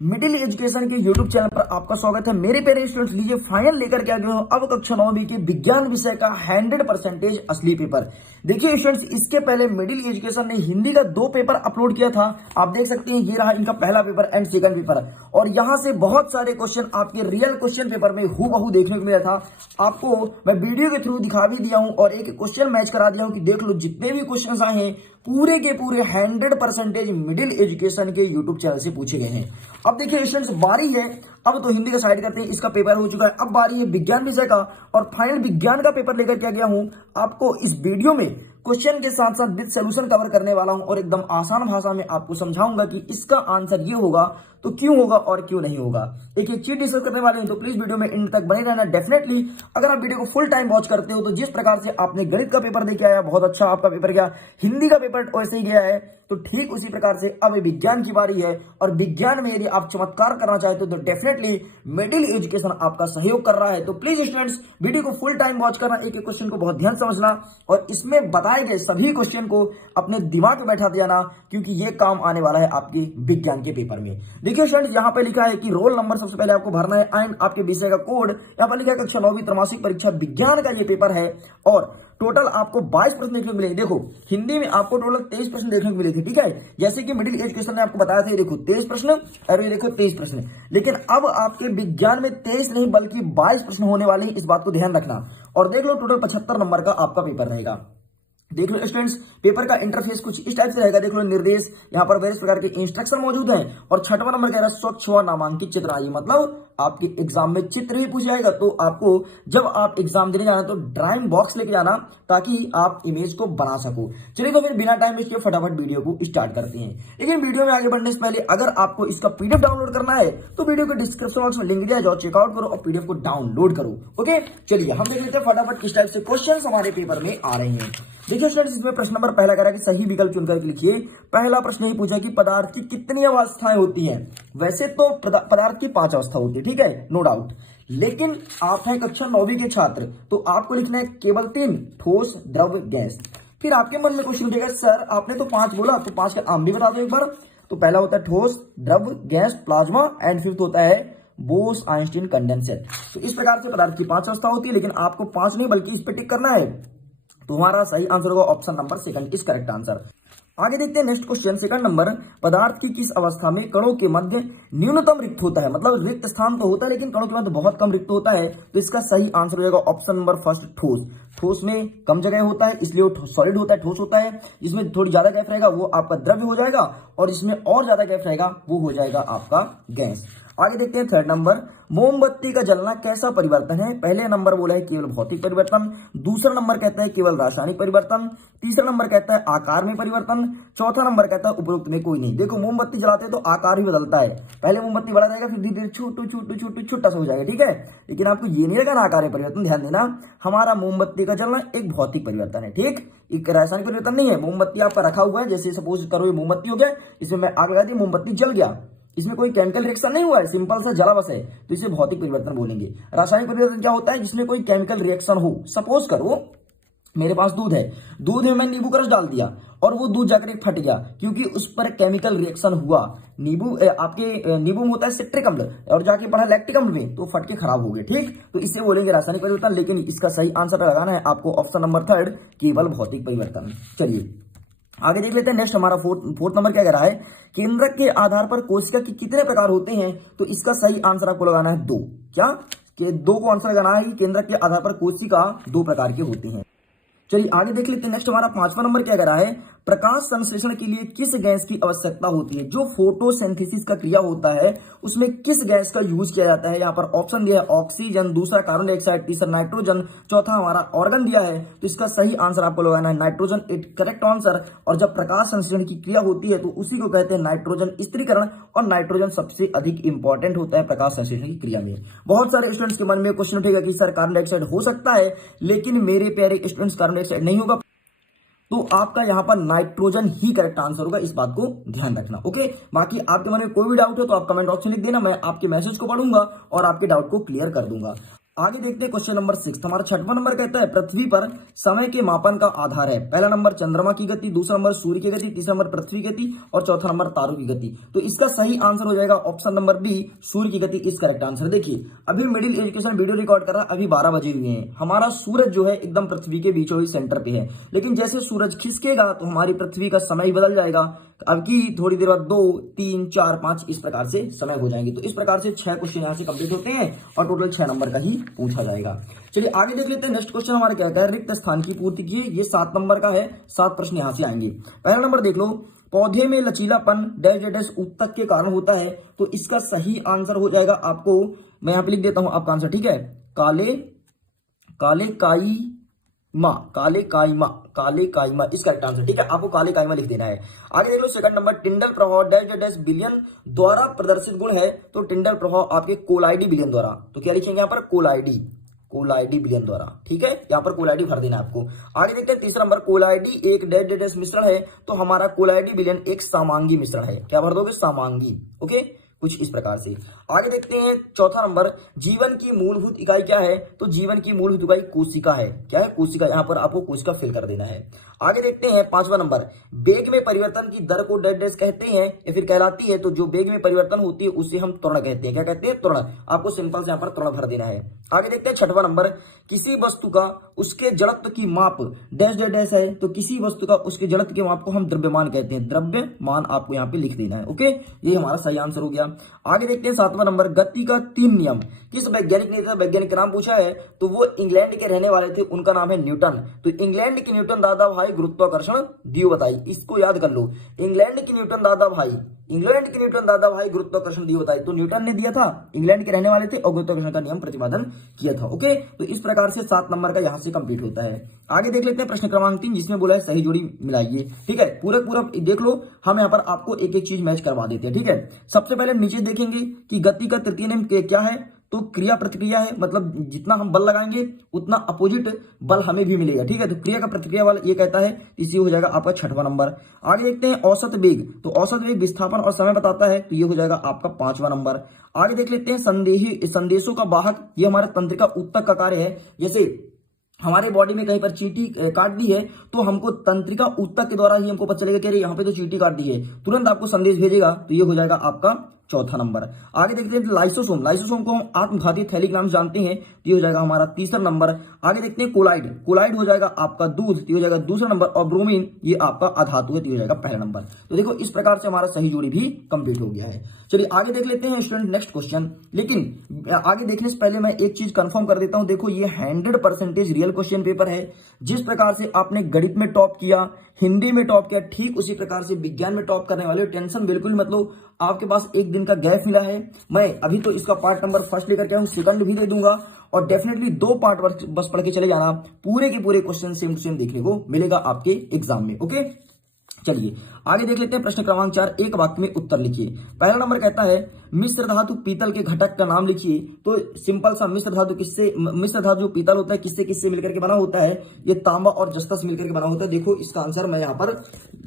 Middle education के YouTube channel पर आपका स्वागत है। मेरे प्यारे स्टूडेंट्स, लीजिए फाइनल लेकर के आ गए हूं अब कक्षा 9वीं के विज्ञान विषय का 100% असली पेपर। देखिए स्टूडेंट्स, इसके पहले मिडिल एजुकेशन ने हिंदी का 2 पेपर अपलोड किया था। आप देख सकते हैं, ये रहा इनका पहला पेपर एंड सेकंड पेपर, और यहां से बहुत सारे क्वेश्चन आपके रियल क्वेश्चन पेपर में हूबहू देखने को मिला था। आपको मैं वीडियो के थ्रू दिखा भी दिया हूं और एक क्वेश्चन मैच करा दिया हूं कि देख लो, जितने भी क्वेश्चन आए हैं पूरे के पूरे 100% मिडिल एजुकेशन के यूट्यूब चैनल से पूछे गए हैं। अब देखिए स्टूडेंट्स, बारी है, अब तो हिंदी का साइड करते हैं, इसका पेपर हो चुका है। अब बारी है विज्ञान विषय का, और फाइनल विज्ञान का पेपर लेकर के आ गया हूं। आपको इस वीडियो में क्वेश्चन के साथ साथ विद सॉल्यूशन कवर करने वाला हूं और एकदम आसान भाषा में आपको समझाऊंगा कि इसका आंसर ये होगा तो क्यों होगा और क्यों नहीं होगा। एक एक चीज डिस्कस करने वाले हैं, तो प्लीज वीडियो में एंड तक बने रहना। डेफिनेटली अगर आप वीडियो को फुल टाइम वॉच करते हो तो जिस प्रकार से आपने गणित का पेपर देके आया, बहुत अच्छा आपका पेपर गया, हिंदी का पेपर वैसे ही गया है, तो ठीक उसी प्रकार से अब विज्ञान की बारी है। और विज्ञान में यदि आप चमत्कार करना चाहते हो तो डेफिनेटली मिडिल एजुकेशन आपका सहयोग कर रहा है। तो प्लीज स्टूडेंट्स, वीडियो को फुल टाइम वॉच करना, एक एक क्वेश्चन को बहुत ध्यान समझना और इसमें बताए गए सभी क्वेश्चन को अपने दिमाग में बैठा देना, क्योंकि ये काम आने वाला है आपके विज्ञान के पेपर में। देखिए स्टूडेंट्स, यहाँ पे लिखा है कि रोल नंबर सबसे पहले आपको भरना है एंड आपके विषय का कोड। यहाँ पर लिखा है कक्षा 9वीं त्रैमासिक परीक्षा विज्ञान का ये पेपर है, और टोटल आपको 22 प्रश्न देखने को मिलेंगे। देखो, हिंदी में आपको टोटल 23 प्रश्न देखने को मिले थे, ठीक है, जैसे कि मिडिल एजुकेशन ने आपको बताया था। ये देखो 23 प्रश्न और ये देखो 23 प्रश्न, लेकिन अब आपके विज्ञान में 23 नहीं बल्कि 22 प्रश्न होने वाले हैं, इस बात को ध्यान रखना। और देख लो, टोटल 75 नंबर का आपका पेपर रहेगा। देख लो स्टूडेंट्स, पेपर का इंटरफेस कुछ इस टाइप से रहेगा। देख लो, निर्देश, यहाँ पर वेरियस प्रकार के इंस्ट्रक्शन मौजूद हैं, और 6वां नंबर कह रहा है स्वच्छ व नामांकित चित्र आइए, मतलब आपके एग्जाम में चित्र भी पूछा जाएगा। तो आपको जब आप एग्जाम देने जाना तो ड्राइंग बॉक्स लेके जाना, ताकि आप इमेज को बना सको। चलिए तो फिर बिना टाइम वेस्ट किए फटाफट वीडियो को स्टार्ट करते हैं। लेकिन वीडियो में आगे बढ़ने से पहले अगर आपको इसका पीडीएफ डाउनलोड करना है तो वीडियो के डिस्क्रिप्शन बॉक्स में लिंक दिया, जाओ चेकआउट करो और पीडीएफ को डाउनलोड करो। ओके, चलिए हम देख लेते हैं फटाफट किस टाइप से क्वेश्चन हमारे पेपर में आ रहे हैं। देखिए स्टूडेंट्स, इसमें प्रश्न नंबर पहला कह रहा है कि सही विकल्प चुनकर लिखिए। पहला प्रश्न ही पूछा कि पदार्थ की कितनी अवस्थाएं होती हैं। वैसे तो पदार्थ की 5 अवस्था होती है, ठीक है, नो डाउट, लेकिन आप हैं कक्षा 9वीं के छात्र, तो आपको लिखना है केवल 3, ठोस, द्रव, गैस। फिर आपके मन में क्वेश्चन उठेगा, सर आपने तो 5 बोला, तो 5 का नाम भी बता दो एक बार। तो पहला होता है ठोस, द्रव, गैस, प्लाज्मा, एंड फिफ्थ होता है बोस आइंस्टीन कंडेंसेट। तो इस प्रकार से पदार्थ की 5 अवस्था होती है, लेकिन आपको 5 नहीं बल्कि इस पे टिक करना है। तो हमारा सही आंसर होगा option number second is correct answer. आगे देखते हैं नेक्स्ट क्वेश्चन, सेकंड नंबर, पदार्थ की किस अवस्था में कणों के मध्य न्यूनतम रिक्त होता है। मतलब रिक्त स्थान तो होता है, लेकिन कणों के मध्य बहुत कम रिक्त होता है। तो इसका सही आंसर हो जाएगा ऑप्शन नंबर फर्स्ट, ठोस। ठोस में कम जगह होता है, इसलिए वो सॉलिड होता है, ठोस होता है। इसमें थोड़ी ज्यादा गैप रहेगा वो आपका द्रव्य हो जाएगा, और इसमें और ज्यादा गैप रहेगा वो हो जाएगा आपका गैस। आगे देखते हैं थर्ड नंबर, मोमबत्ती का जलना कैसा परिवर्तन है। पहले नंबर बोला है केवल भौतिक परिवर्तन, दूसरा नंबर कहता है केवल रासायनिक परिवर्तन, तीसरा नंबर कहता है आकार में परिवर्तन, चौथा नंबर कहता है उपरोक्त में कोई नहीं। देखो, मोमबत्ती जलाते हैं तो आकार ही बदलता है, पहले मोमबत्ती बड़ा जाएगा, फिर धीरे धीरे छोटू छोटू छोटू छोटा सा हो जाएगा, ठीक है, लेकिन आपको ये नहीं लगेगा आकार में परिवर्तन। ध्यान देना, हमारा मोमबत्ती का जलना एक भौतिक परिवर्तन है, ठीक, एक रासायनिक परिवर्तन नहीं है। मोमबत्ती आपका रखा हुआ है, जैसे सपोज करो ये मोमबत्ती हो गया, इसमें मैं आग लगा दी, मोमबत्ती जल गया, इसमें कोई केमिकल रिएक्शन नहीं हुआ है, सिंपल सा जला बस है, तो इसे भौतिक परिवर्तन बोलेंगे। रासायनिक परिवर्तन क्या होता है, जिसमें कोई केमिकल रिएक्शन हो। सपोज करो मेरे पास दूध है, दूध में मैंने नींबू का रस डाल दिया और वो दूध जाकर फट गया, क्योंकि उस पर केमिकल रिएक्शन हुआ। नींबू आपके नींबू में होता है सिट्रिक अम्ल, और जाके पढ़ा लैक्टिक अम्ल में, तो फट के खराब हो गए, ठीक, तो इसे बोलेंगे रासायनिक परिवर्तन। लेकिन इसका सही आंसर लगाना है आपको ऑप्शन नंबर थर्ड, केवल भौतिक परिवर्तन। चलिए आगे देख लेते हैं नेक्स्ट, हमारा फोर्थ नंबर क्या कह रहा है, केंद्रक के आधार पर कोशिका के कितने प्रकार होते हैं। तो इसका सही आंसर आपको लगाना है 2। क्या कि 2 को आंसर लगाना है कि केंद्रक के आधार पर कोशिका 2 प्रकार के होते हैं। चलिए आगे देख लेते हैं नेक्स्ट, हमारा 5वां नंबर क्या कह रहा है, प्रकाश संश्लेषण के लिए किस गैस की आवश्यकता होती है। जो फोटोसिंथेसिस का क्रिया होता है उसमें किस गैस का यूज किया जाता है। यहाँ पर ऑप्शन दिया है ऑक्सीजन, दूसरा कार्बन डाइऑक्साइड, तीसरा नाइट्रोजन, चौथा हमारा ऑर्गन दिया है। तो इसका सही आंसर आपको लगाना है नाइट्रोजन, इट करेक्ट आंसर। और जब प्रकाश संश्लेषण की क्रिया होती है तो उसी को कहते हैं नाइट्रोजन स्थिरीकरण, और नाइट्रोजन सबसे अधिक इंपॉर्टेंट होता है प्रकाश संश्लेषण की क्रिया में। बहुत सारे स्टूडेंट्स के मन में क्वेश्चन उठेगा कि सर कार्बन डाइऑक्साइड हो सकता है, लेकिन मेरे प्यारे स्टूडेंट्स कार्बन डाइऑक्साइड नहीं होगा, तो आपका यहां पर नाइट्रोजन ही करेक्ट आंसर होगा, इस बात को ध्यान रखना। ओके, बाकी आपके मन में कोई भी डाउट हो तो आप कमेंट ऑप्शन लिख देना, मैं आपके मैसेज को पढ़ूंगा और आपके डाउट को क्लियर कर दूंगा। आगे देखते हैं क्वेश्चन नंबर 6। हमारा छठवां नंबर कहता है पृथ्वी पर समय के मापन का आधार है। पहला नंबर चंद्रमा की गति, दूसरा नंबर सूर्य की गति, तीसरा नंबर पृथ्वी की गति और चौथा नंबर तारों की गति। तो इसका सही आंसर हो जाएगा ऑप्शन नंबर बी, सूर्य की गति इस करेक्ट आंसर। देखिए अभी मिडिल एजुकेशन वीडियो रिकॉर्ड कर रहा है, अभी 12 बजे हुए हैं। हमारा सूरज जो है एकदम पृथ्वी के बीचों बीच सेंटर पे है, लेकिन जैसे सूरज खिसकेगा तो हमारी पृथ्वी का समय बदल जाएगा। अब की थोड़ी देर बाद 2, 3, 4, 5 इस प्रकार से समय हो जाएंगे। तो इस प्रकार से 6 क्वेश्चन यहाँ से कंप्लीट होते हैं और टोटल 6 नंबर का ही पूछा जाएगा। चलिए आगे देख लेते हैं। नेक्स्ट क्वेश्चन हमारा क्या कहता है, रिक्त स्थान की पूर्ति कीजिए। ये 7 नंबर का है, 7 प्रश्न यहाँ से आएंगे। पहला नंबर देख लो, पौधे में लचीलापन डैश डैश ऊतक के कारण होता है। तो इसका सही आंसर हो जाएगा आपको, मैं यहाँ पे लिख देता हूं आपका आंसर, ठीक है, काले काईमा इस करेक्ट आंसर, ठीक है। आपको काले काईमा लिख देना है। आगे देख लो सेकंड नंबर, टिंडल प्रभाव डैश डैश बिलियन द्वारा प्रदर्शित गुण है। तो टिंडल प्रभाव आपके कोलाइडी बिलियन द्वारा, तो क्या लिखेंगे यहाँ पर, कोलाइडी बिलियन द्वारा, ठीक है। यहाँ पर कोलाइडी भर देना आपको। आगे देखते हैं तीसरा नंबर, कोलाइडी एक डैश डैश मिश्रण है। तो हमारा कोलाइडी बिलियन एक समांगी मिश्रण है। क्या भर दोगे, समांगी, ओके, कुछ इस प्रकार से। आगे देखते हैं चौथा नंबर, जीवन की मूलभूत इकाई क्या है। तो जीवन की मूलभूत इकाई कोशिका है। क्या है, कोशिका। यहाँ पर आपको कोशिका फिल कर देना है। आगे देखते हैं पांचवा नंबर, बेग में परिवर्तन की दर को डैश डैश कहते हैं या फिर कहलाती है। तो जो बेग में परिवर्तन होती है उसे हम त्वरण कहते हैं। क्या कहते हैं, त्वरण। आपको सिंपल से यहाँ पर त्वरण भर देना है। आगे देखते हैं छठवां नंबर, किसी वस्तु का उसके जड़त्व की माप डैश डैश डैश है। तो किसी वस्तु का उसके जड़त्व के माप को हम द्रव्यमान कहते हैं। द्रव्यमान आपको यहाँ पे लिख देना है, ओके। ये हमारा सही आंसर हो गया। आगे देखते हैं सातवां नंबर, गति का 3 नियम किस वैज्ञानिक ने, वैज्ञानिक का नाम पूछा है। तो वो इंग्लैंड के रहने वाले थे, उनका नाम है न्यूटन। तो इंग्लैंड के न्यूटन दादा भाई गुरुत्वाकर्षण दियो बताई, इसको याद कर लो। इंग्लैंड के न्यूटन दादा भाई गुरुत्वाकर्षण दियो बताई। तो न्यूटन ने दिया था, इंग्लैंड के रहने वाले थे और गुरुत्वाकर्षण का नियम प्रतिपादन किया था, ओके। तो इस प्रकार से 7 नंबर का यहाँ से कंप्लीट होता है। आगे देख लेते हैं प्रश्न क्रमांक 3, जिसमें बोला है सही जोड़ी मिलाइए, ठीक है। पूरा देख लो, हम यहाँ पर आपको एक एक चीज मैच करवा देते हैं, ठीक है। सबसे पहले नीचे देखेंगे कि गति का तृतीय नियम क्या है। तो क्रिया प्रतिक्रिया है, मतलब जितना हम बल लगाएंगे उतना अपोजिट बल हमें भी मिलेगा, ठीक है। तो क्रिया का प्रतिक्रिया वाला ये कहता है, इसी हो जाएगा आपका 6वां नंबर। आगे देखते हैं औसत वेग। तो औसत वेग विस्थापन और समय बताता है। तो ये हो जाएगा आपका 5वां नंबर। आगे देख लेते हैं संदेशों का वाहक। ये हमारे तंत्रिका ऊतक का कार्य है। जैसे हमारे बॉडी में कहीं पर चींटी काट दी है तो हमको तंत्रिका ऊतक के द्वारा ही हमको पता चलेगा कि अरे यहाँ पे तो चींटी काट दी है, तुरंत आपको संदेश भेजेगा। तो ये हो जाएगा आपका 4था नंबर। आगे देखते हैं लाइसोसोम को हम आत्मघाती थैलिक नाम से जानते हैं। तो ये हो जाएगा हमारा 3रा नंबर। आगे देखते हैं कोलाइड हो जाएगा आपका दूध, तो हो जाएगा 2रा नंबर। और ब्रोमीन ये आपका अधातु है, तो हो जाएगा 1ला नंबर। तो देखो इस प्रकार से हमारा सही जोड़ी भी कंप्लीट हो गया है। चलिए आगे देख लेते हैं स्टूडेंट नेक्स्ट क्वेश्चन। लेकिन आगे देखने से पहले मैं एक चीज कंफर्म कर देता हूं। देखो ये 100% रियल क्वेश्चन पेपर है। जिस प्रकार से आपने गणित में टॉप किया, हिंदी में टॉप किया, ठीक उसी प्रकार से विज्ञान में टॉप करने वाले हो। टेंशन बिल्कुल मत लो, आपके पास एक दिन का गैप मिला है। मैं अभी तो इसका पार्ट नंबर 1 लेकर के आऊं, सेकंड भी दे दूंगा। और डेफिनेटली 2 पार्ट बस पढ़ के चले जाना, पूरे के पूरे क्वेश्चन सेम टू सेम देखने को मिलेगा आपके एग्जाम में, ओके। चलिए आगे देख लेते हैं प्रश्न क्रमांक 4, एक वाक्य में उत्तर लिखिए। पहला नंबर कहता है मिश्र धातु पीतल के घटक का नाम लिखिए। तो सिंपल सा, मिश्र धातु जो पीतल होता है किससे किससे मिलकर के बना होता है, ये तांबा और जस्ता से मिलकर के बना होता है। देखो इसका आंसर मैं यहाँ पर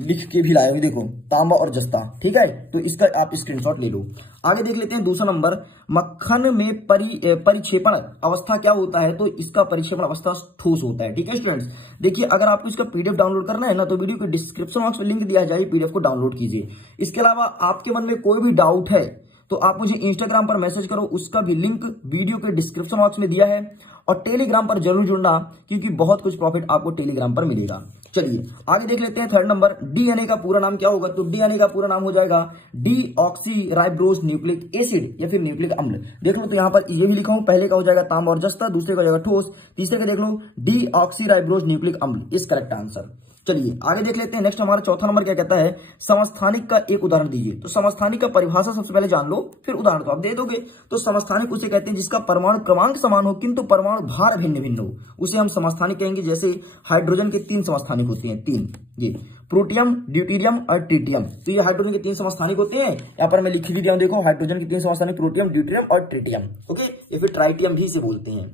लिख के भी लाया हूं, देखो तांबा और जस्ता, ठीक है। तो इसका आप स्क्रीनशॉट ले लो। आगे देख लेते हैं दूसरा नंबर, मक्खन में परिक्षेपण अवस्था क्या होता है। तो इसका परिक्षेपण अवस्था ठोस होता है, ठीक है स्टूडेंट्स। देखिए अगर आपको इसका पीडीएफ डाउनलोड करना है ना, तो वीडियो के डिस्क्रिप्शन बॉक्स में लिंक दिया जाए, पीडीएफ को डाउनलोड कीजिए। इसके अलावा आपके मन में कोई भी डाउट है तो आप मुझे इंस्टाग्राम पर मैसेज करो, उसका भी लिंक वीडियो के डिस्क्रिप्शन बॉक्स में दिया है। और टेलीग्राम पर जरूर जुड़ना, क्योंकि बहुत कुछ प्रॉफिट आपको टेलीग्राम पर मिलेगा। चलिए आगे देख लेते हैं थर्ड नंबर, डीएनए का पूरा नाम क्या होगा। तो डीएनए का पूरा नाम हो जाएगा डीऑक्सी राइबोस न्यूक्लिक एसिड या फिर न्यूक्लिक अम्ल। देख लो तो यहाँ पर ये भी लिखा हूं, पहले का हो जाएगा तांबा और जस्ता, दूसरे का हो जाएगा ठोस, तीसरे का देख लो डीऑक्सी राइबोस न्यूक्लिक अम्ल, इस करेक्ट आंसर। चलिए आगे देख लेते हैं नेक्स्ट, हमारा चौथा नंबर क्या कहता है, समस्थानिक का एक उदाहरण दीजिए। तो समस्थानिक का परिभाषा सबसे पहले जान लो, फिर उदाहरण तो आप दे दोगे। तो समस्थानिक उसे कहते हैं जिसका परमाणु क्रमांक समान हो किंतु परमाणु भार भिन्न भिन्न हो, उसे हम समस्थानिक कहेंगे। जैसे हाइड्रोजन के 3 समस्थानिक होते हैं, 3 जी, प्रोटियम, ड्यूटेरियम और ट्रिटियम। तो ये हाइड्रोजन के 3 समस्थानिक होते हैं। यहाँ पर मैं लिख भी दिया हूं, देखो हाइड्रोजन के 3 समस्थानिक, प्रोटियम, ड्यूटेरियम और ट्रिटियम, ओके। या फिर ट्राइटियम भी इसे बोलते हैं।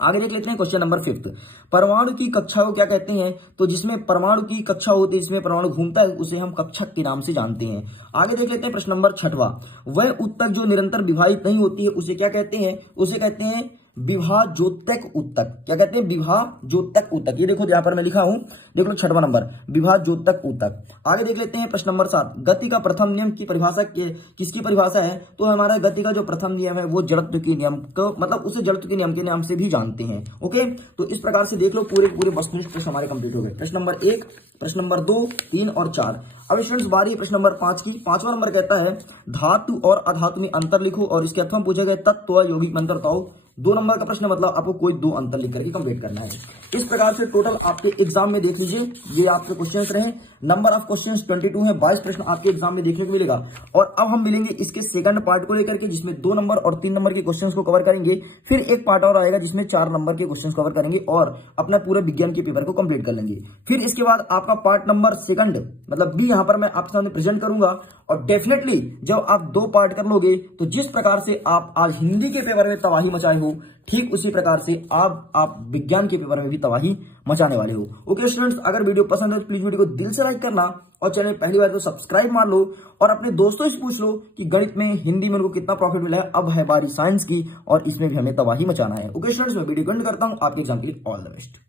आगे देख लेते हैं क्वेश्चन नंबर 5, परमाणु की कक्षा को क्या कहते हैं। तो जिसमें परमाणु की कक्षा होती है, जिसमें परमाणु घूमता है, उसे हम कक्षक के नाम से जानते हैं। आगे देख लेते हैं प्रश्न नंबर 6, वह ऊतक जो निरंतर विभाजित नहीं होती है उसे क्या कहते हैं। उसे कहते हैं विभाजोत्तक उत्तक। क्या कहते हैं? विभाजोत्तक उत्तक। ये देखो यहाँ पर मैं लिखा हूं, देख लो 6वां नंबर विभाजोत्तक उत्तक। आगे देख लेते हैं प्रश्न नंबर 7, गति का प्रथम नियम की परिभाषा किसकी परिभाषा है? तो हमारा गति का जो प्रथम नियम है वो जड़त्व के नियम को, मतलब उसे जड़त्व के नियम के नाम से भी जानते हैं। ओके, तो इस प्रकार से देख लो पूरे वस्तुनिष्ठ प्रश्न हमारे कंप्लीट हो गए। प्रश्न नंबर 1, प्रश्न नंबर 2, 3 और 4। अब स्टूडेंट्स बारी प्रश्न नंबर 5 की। 5वां नंबर कहता है धातु और अधातु में अंतर लिखो और इसके अर्थों पूछे गए तत्व और यौगिक में अंतर बताओ। 2 नंबर का प्रश्न, मतलब आपको कोई 2 अंतर लिख करके कंप्लीट करना है। इस प्रकार से टोटल आपके एग्जाम में देख लीजिए, ये आपके क्वेश्चंस रहे। नंबर ऑफ क्वेश्चंस 22 है, 22 प्रश्न आपके एग्जाम में देखने को मिलेगा। और अब हम मिलेंगे इसके सेकंड पार्ट को लेकर के, जिसमें 2 नंबर और 3 नंबर के क्वेश्चंस को कवर करेंगे। फिर एक पार्ट और आएगा जिसमें 4 नंबर के क्वेश्चंस कवर करेंगे और अपना पूरे विज्ञान के पेपर को कंप्लीट कर लेंगे। फिर इसके बाद आपका पार्ट नंबर सेकंड, मतलब बी, यहां पर मैं आपके सामने प्रेजेंट करूंगा। और डेफिनेटली जब आप 2 पार्ट कर लोगे तो जिस प्रकार से आप आज हिंदी के पेपर में तबाही मचाए हो, ठीक उसी प्रकार से आप विज्ञान के पेपर में भी तबाही मचाने वाले हो। ओके स्टूडेंट्स, अगर वीडियो पसंद है तो प्लीज वीडियो को दिल से लाइक करना और चैनल पहली बार तो सब्सक्राइब मार लो और अपने दोस्तों से पूछ लो कि गणित में, हिंदी में उनको कितना प्रॉफिट मिला है। अब है बारी साइंस की और इसमें भी हमें तबाही मचाना है। ओके स्टूडेंट्स, मैं वीडियो को एंड करता हूं। आपके एग्जाम के लिए ऑल द बेस्ट।